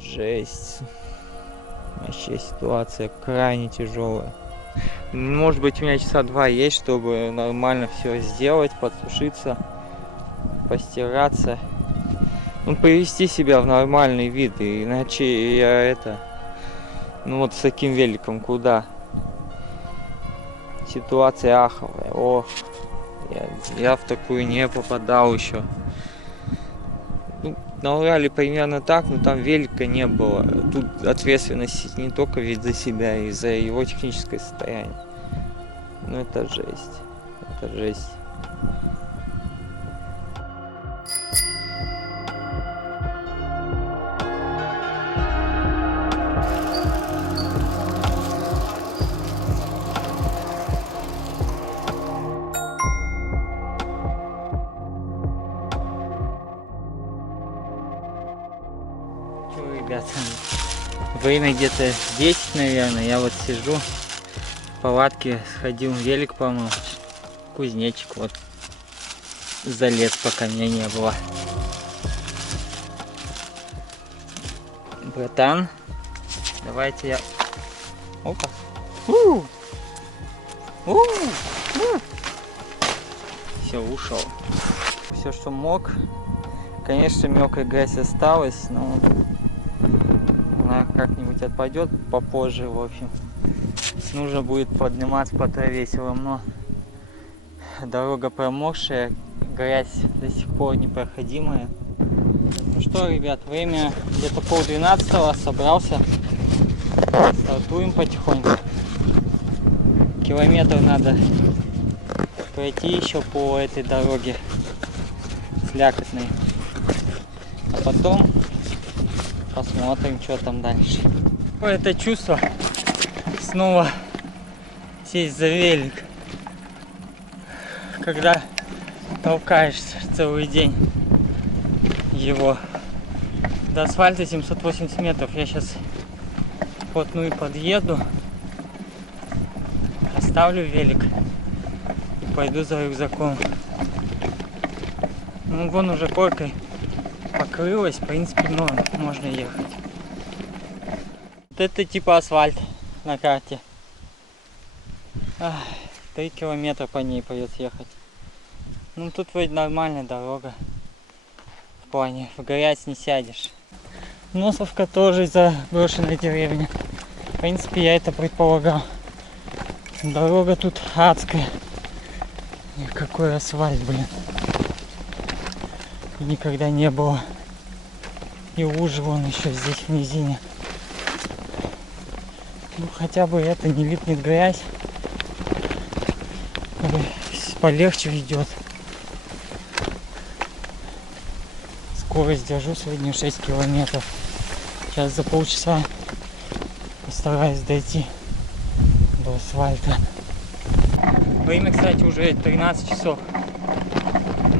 Жесть. Вообще ситуация крайне тяжелая. Может быть, у меня часа 2 есть, чтобы нормально все сделать, подсушиться, постираться. Ну, привести себя в нормальный вид. И иначе я ну вот с таким великом куда? Ситуация аховая. Ох, я в такую не попадал еще. Ну, на Урале примерно так, но там велика не было. Тут ответственность не только ведь за себя, и за его техническое состояние. Ну это жесть. Это жесть. Чё, ребята, время где-то 10, наверное. Я вот сижу в палатке, сходил, велик помыл. Кузнечик вот залез, пока меня не было. Братан, давайте я... Опа. Все, ушел. Все, что мог. Конечно, мелкая грязь осталась, но она как-нибудь отпадет попозже, в общем. Нужно будет подниматься по траве все равно. Дорога промокшая, грязь до сих пор непроходимая. Ну что, ребят, время где-то 11:30, собрался. Стартуем потихоньку. Километр надо пройти еще по этой дороге слякотной. А потом посмотрим, что там дальше. Это чувство снова сесть за велик, когда толкаешься целый день его. До асфальта 780 метров. Я сейчас вплотную подъеду, оставлю велик и пойду за рюкзаком. Ну вон уже коркой покрылась, в принципе, но можно ехать. Вот это типа асфальт на карте. 3 километра по ней придется ехать. Ну тут вроде нормальная дорога. В плане, в грязь не сядешь. Носовка тоже заброшенная деревня. В принципе, я это предполагал. Дорога тут адская. И какой асфальт, блин. Никогда не было. И лужи вон еще здесь в низине. Ну хотя бы это не липнет грязь. Полегче идет. Скорость держу среднюю 6 километров. Сейчас за полчаса постараюсь дойти до асфальта. Время, кстати, уже 13 часов.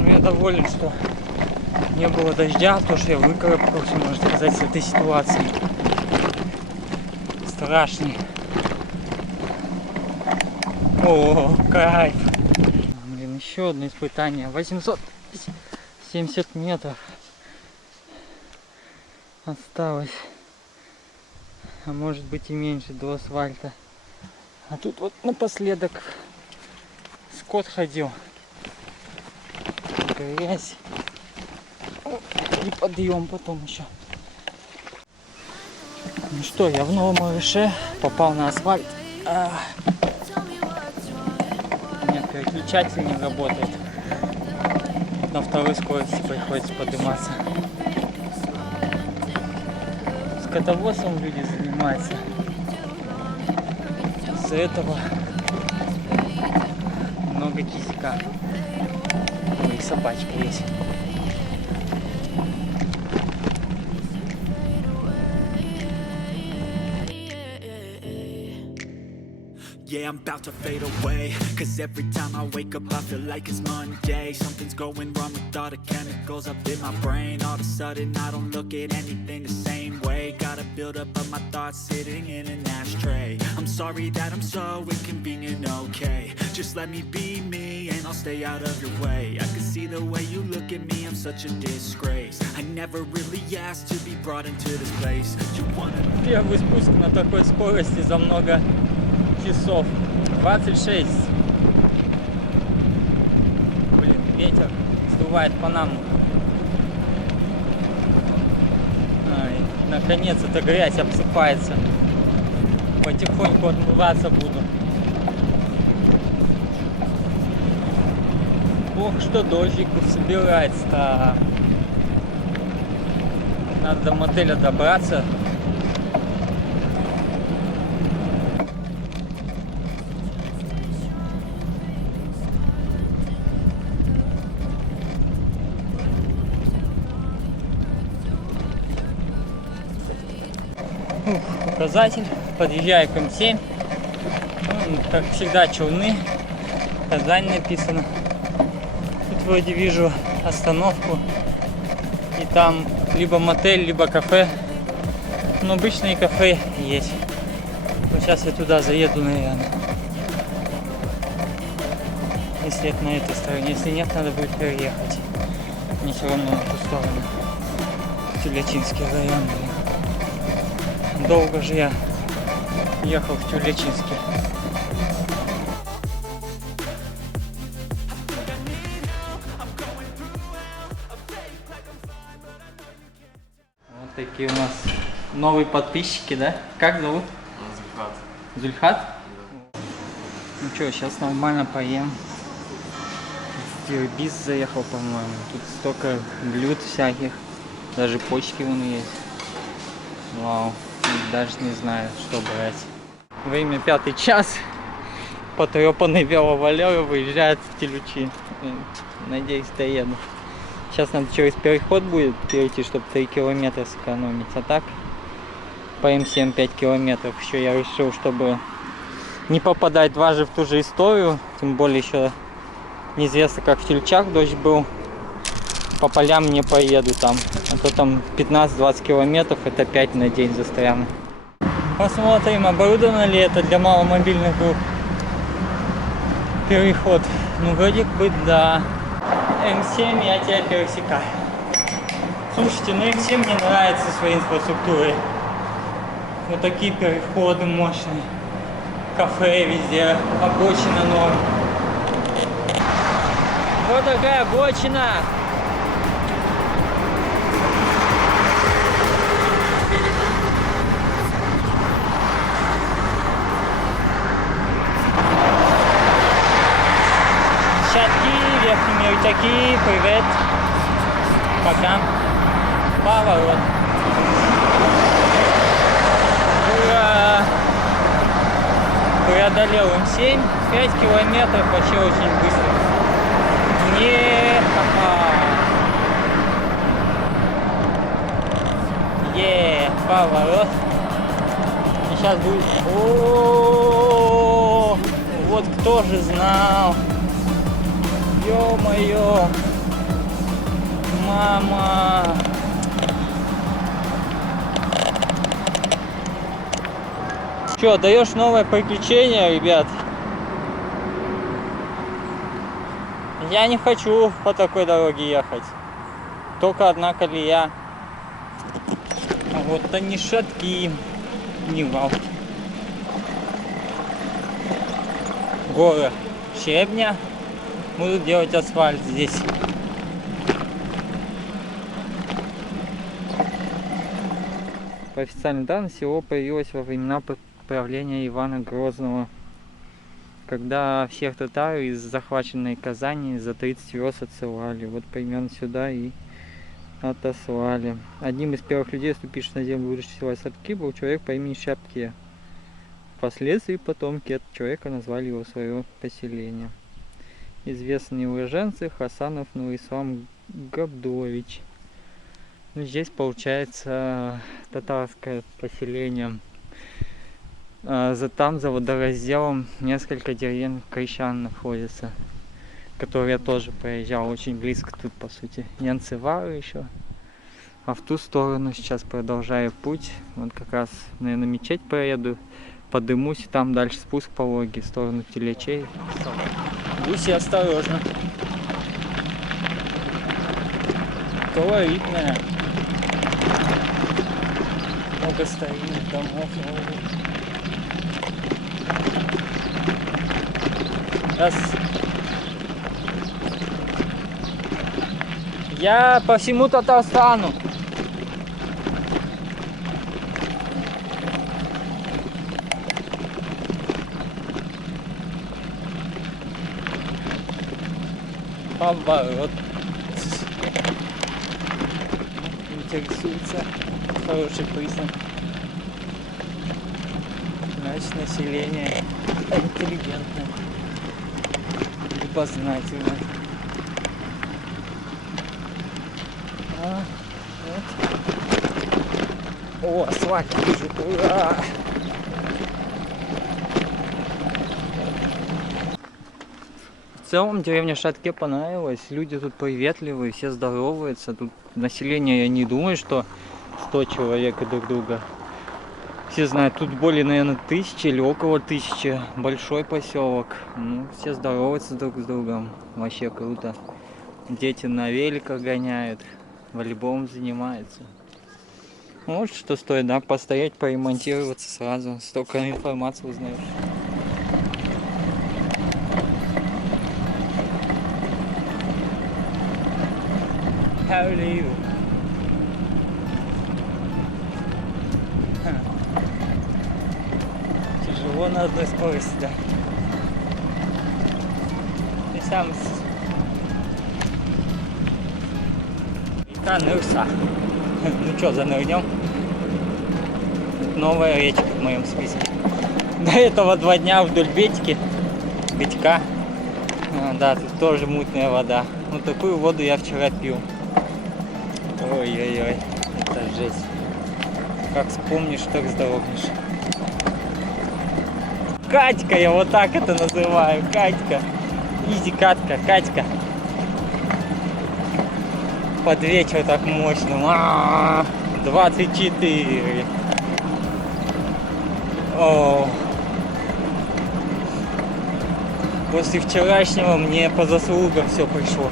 Но я доволен, что не было дождя, то что я выкарабкался, можно сказать, с этой ситуации. Страшный. О, кайф. Блин, еще одно испытание. 870 метров осталось. А может быть и меньше до асфальта. А тут вот напоследок скот ходил. Грязь. И подъем потом еще. Ну что, я в Новом Орише попал на асфальт. Нет, переключатель не работает. На второй скорости приходится подниматься. Скотоводством люди занимаются. Из-за этого много кисика. Ну и собачка есть. Yeah, I'm about to fade away. Cause every time I wake up I feel like it's Monday. Something's going wrong with all the chemicals up in my brain. All of a sudden I don't look at anything the same way. Gotta buildup of my thoughts sitting in an ashtray. I'm sorry that I'm so inconvenient, okay. Just let me be me and I'll stay out of your way. I can see the way you look at me, I'm such a disgrace. I never really asked to be brought into this place. You wanna... Первый спуск на такой скорости за много часов. 26. Блин, ветер сдувает Панаму. Наконец эта грязь обсыпается. Потихоньку отмываться буду. Ох, что дождик собирается. Надо до мотеля добраться. Указатель, подъезжаю к М7, как всегда челны, Казань написано. Тут вроде вижу остановку, и там либо мотель, либо кафе, но обычно и кафе есть. Вот сейчас я туда заеду, наверное, если это на этой стороне, если нет, надо будет переехать. Мне все равно на ту сторону, в Тюлячинский район. Долго же я ехал в Тюлячинске. Вот такие у нас новые подписчики, да? Как зовут? Зульхат. Зульхат? Да. Ну что, сейчас нормально поем. Дирбис заехал, по-моему. Тут столько блюд всяких. Даже почки вон есть. Вау. Даже не знаю, что брать. Время 5 час. Потрепанный веловалер выезжает в Телючи. Надеюсь, доеду. Сейчас надо через переход будет перейти, чтобы 3 километра сэкономить. А так по М7 5 километров. Еще я решил, чтобы не попадать дважды в ту же историю. Тем более еще неизвестно, как в Тельчах дождь был. По полям не поеду там. А то там 15-20 километров, это 5 на день застряну. Посмотрим, оборудовано ли это для маломобильных групп. Переход. Ну, вроде бы да. М7 я тебя пересекаю. Слушайте, ну М7 мне нравится своей инфраструктурой. Вот такие переходы мощные. Кафе везде, обочина норм. Вот такая обочина. Верхние Мертяки, привет. Пока. Поворот. Ура! Преодолел М7. 5 километров вообще очень быстро. Не, поворот. И сейчас будет. О, вот кто же знал. Ё-моё! Мама! Чё, даешь новое приключение, ребят? Я не хочу по такой дороге ехать. Только одна колея. А вот они шатки. Не валки. Горы щебня. Будут делать асфальт здесь. По официальным данным, село появилось во времена правления Ивана Грозного, когда всех татар из захваченной Казани за 30 верст отсылали. Вот примерно сюда и отослали. Одним из первых людей, ступивших на землю будущего села Садки, был человек по имени Шапке. Впоследствии потомки этого человека назвали его свое поселение. Известные уроженцы Хасанов Нурислам Габдулович. Ну, здесь получается татарское поселение. Там за водоразделом несколько деревень крещан находится, которые я тоже проезжал очень близко тут, по сути. Янцевары еще. А в ту сторону сейчас продолжаю путь. Вот как раз, наверное, мечеть поеду, подымусь, и там дальше спуск пологий в сторону Телечей. Гуси осторожно. Колоритная. Много старинных домов. Сейчас. Я по всему Татарстану. Поворот. Интересуется. Хороший признак. Значит, население интеллигентное. Любознательное. Вот. О, асфальт вижу. Ура! В целом деревня Шатке понравилась. Люди тут приветливые, все здороваются. Тут население, я не думаю, что 100 человек друг друга. Все знают, тут более, наверное, 1000 или около 1000. Большой поселок. Ну, все здороваются друг с другом. Вообще круто. Дети на великах гоняют, волейболом занимаются. Вот что стоит, да, постоять, поремонтироваться сразу. Столько информации узнаешь. How are you? Тяжело на одной скорости, да. И сам нырса. Ну что, занырнем? Новая речка в моем списке. До этого 2 дня вдоль Бетики. Бетька. Да, тут тоже мутная вода. Ну такую воду я вчера пил. Ой-ой-ой, это жесть. Как вспомнишь, так сдохнешь. Катька, я вот так это называю. Катька. Изи катка, Катька. Под вечер так мощно. 24. О. После вчерашнего мне по заслугам все пришло.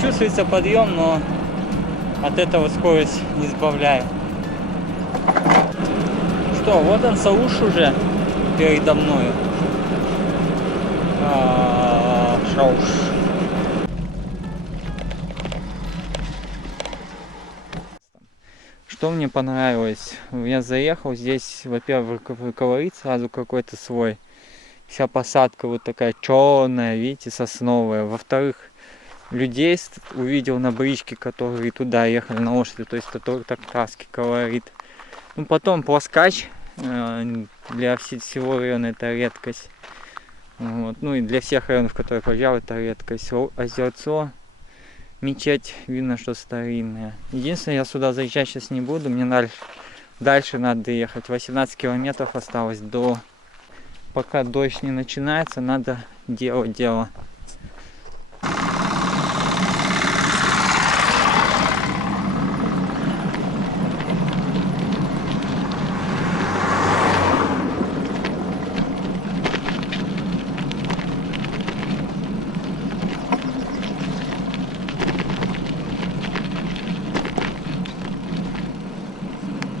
Чувствуется подъем, но от этого скорость не сбавляю. Что, вот он, Сауш уже передо мною. Шауш. Что мне понравилось? Я заехал, здесь, во-первых, колорит сразу какой-то свой. Вся посадка вот такая черная, видите, сосновая. Во-вторых, людей увидел на бричке, которые туда ехали на лошади, то есть это так краски, колорит. Ну, потом плоскач, для всего района это редкость. Вот. Ну и для всех районов, которые проезжал, это редкость. Озерцо, мечеть, видно, что старинная. Единственное, я сюда заезжать сейчас не буду, мне дальше надо ехать. 18 километров осталось до... Пока дождь не начинается, надо делать дело.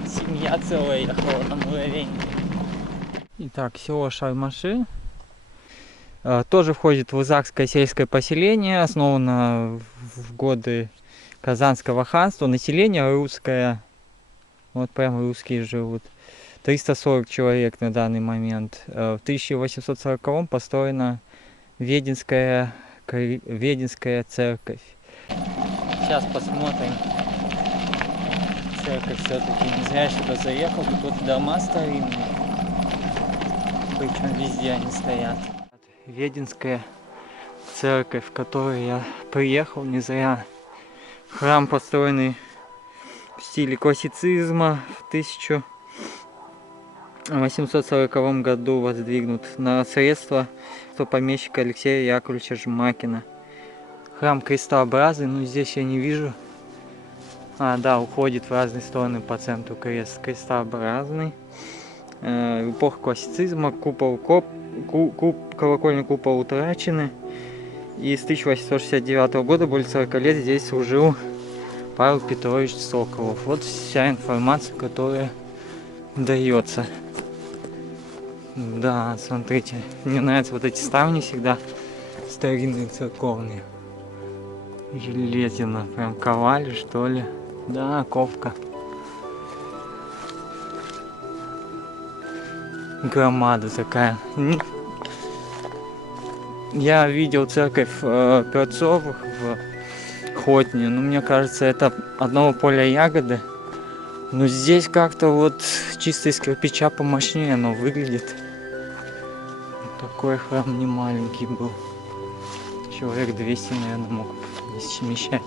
Семья целая ехала на муравейник. Итак, село Шармаши тоже входит в Узакское сельское поселение, основано в годы Казанского ханства. Население русское, вот прям русские живут, 340 человек на данный момент. В 1840-м построена Веденская церковь. Сейчас посмотрим. Церковь все-таки, не зря я сюда заехал, тут вот дома старинные. Причем везде они стоят. Веденская церковь, в которой я приехал, не зря. Храм, построенный в стиле классицизма в В 840 году воздвигнут на средства помещика Алексея Яковлевича Жмакина. Храм крестообразный, но здесь я не вижу. Да, уходит в разные стороны по центру крест. Крестообразный. Эпоха классицизма, колокольный купол утрачены. И с 1869 года, более 40 лет, здесь служил Павел Петрович Соколов. Вот вся информация, которая дается. Да, смотрите, мне нравятся вот эти ставни всегда старинные, церковные. Железина, прям ковали, что ли. Да, ковка. Громада такая. Я видел церковь Перцовых в Хотне, но мне кажется, это одного поля ягоды. Но здесь как-то вот чисто из кирпича помощнее оно выглядит. Такой храм не маленький был. Человек 200, наверное, мог вмещать.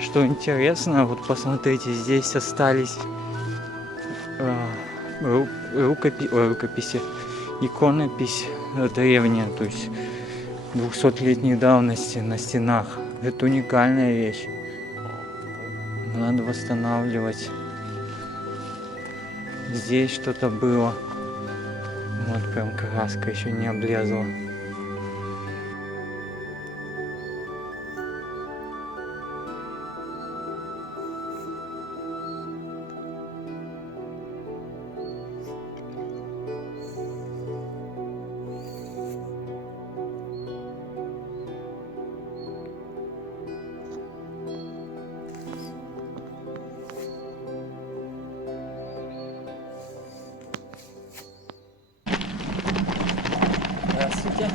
Что интересно, вот посмотрите, здесь остались рукописи, иконопись древняя, то есть 200-летней давности на стенах. Это уникальная вещь. Надо восстанавливать. Здесь что-то было. Вот прям краска еще не облезла. Здравствуйте.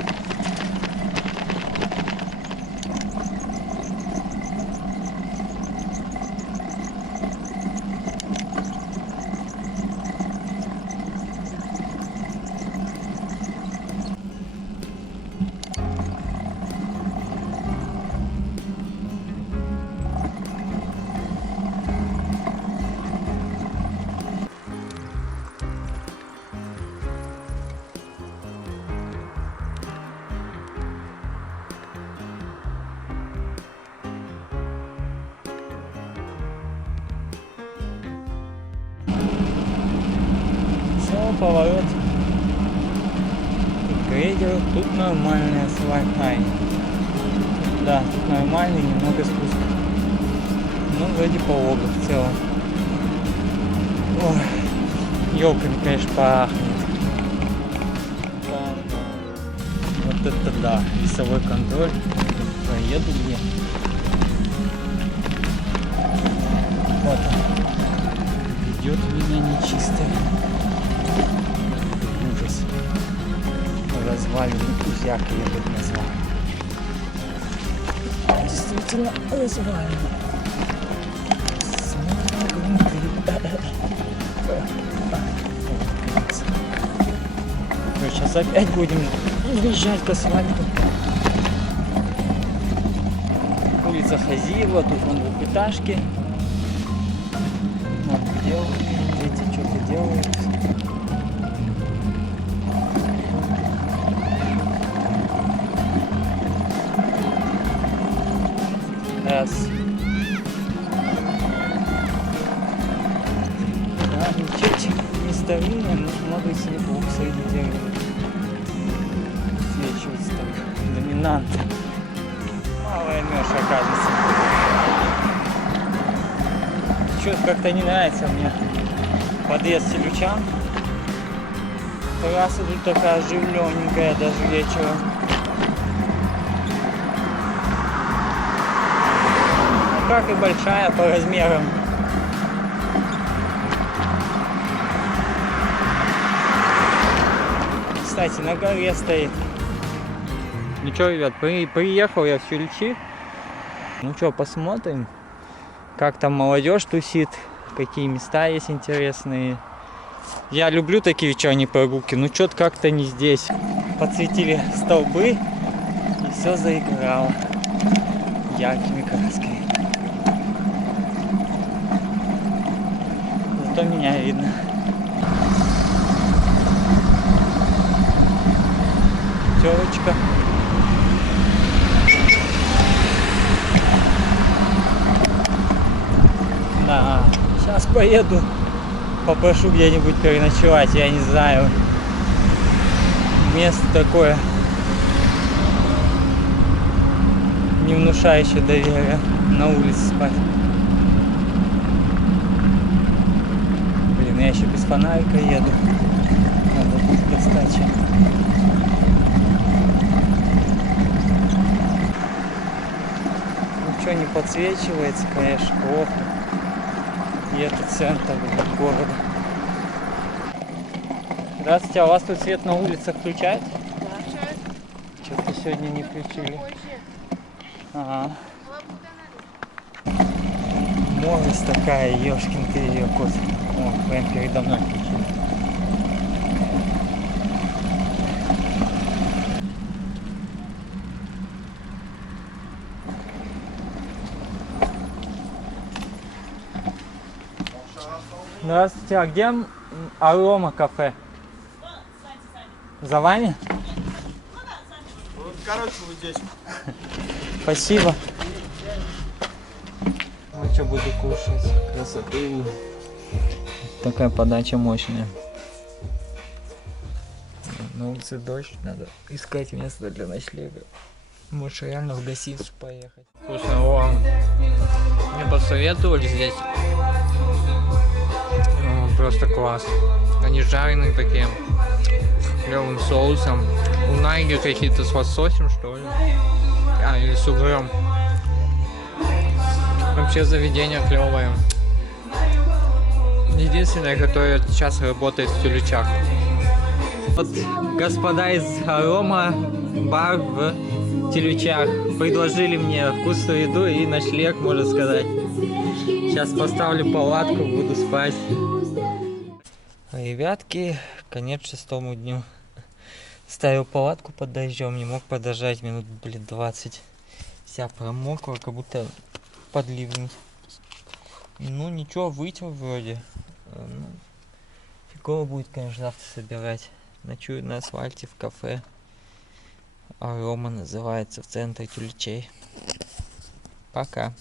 Поворот. Тут грейдер, тут нормальный асфальт. Да, тут нормальный, немного спуск. Ну, вроде полого в целом. Ой, елками, конечно, пахнет. Вот это да, весовой контроль. Проеду где. Вот он. Идет у меня нечистый. Ужас. Развалины узяк, я бы назвал. Действительно развалины. Сейчас опять будем въезжать к асфальту. Улица Хазиева, тут вон двухэтажки. Вот делают, дети что-то делают. Раз. Да, чуть не старинная, но смотрится неплохо среди дерева. Свечивается так. Доминант. Малая мёрзь окажется. Что-то как-то не нравится мне подъезд Селючан. Трасса тут такая оживленненькая даже вечером. Как и большая по размерам. Кстати, на горе стоит. Ну что, ребят, приехал я в Сельчи. Ну что, посмотрим, как там молодежь тусит, какие места есть интересные. Я люблю такие вечерние прогулки, но что-то как-то не здесь. Подсветили столбы и все заиграло яркими красками. Зато меня видно. Пятерочка. Да, сейчас поеду, попрошу где-нибудь переночевать, я не знаю. Место такое, не внушающее доверия, на улице спать. Блин, я еще без фонарика еду. Надо будет достать чем. Ничего не подсвечивается, конечно, плохо. И это центр города. Здравствуйте, а у вас тут свет на улицах включают? Да. Что-то сегодня не включили. Ага. Морось такая, ёшкин ты её кот. О, прям передо мной включили. Здравствуйте, а где Арома кафе? За вами? Короче, вот здесь. Спасибо. Ну что буду кушать? Красоту. Такая подача мощная. На улице дождь, надо искать место для ночлега. Может реально в гостиницу поехать. Слушай, мне посоветовали здесь. Просто класс. Они жареные такие, с клевым соусом. Унаги какие-то с лососем, что ли. Или с угрем. Вообще заведение клевое. Единственное, которое сейчас работает в Тюлечах. Вот господа из Арома бар в Тюлечах предложили мне вкусную еду и ночлег, можно сказать. Сейчас поставлю палатку, буду спать. Ребятки, конец 6-му дню. Ставил палатку под дождем, не мог подождать минут, 20. Вся промокла, как будто под ливнем. Ну ничего, вытер вроде. Ну, фигово будет, конечно, завтра собирать. Ночую на асфальте в кафе. Арома называется, в центре Тюлечей. Пока.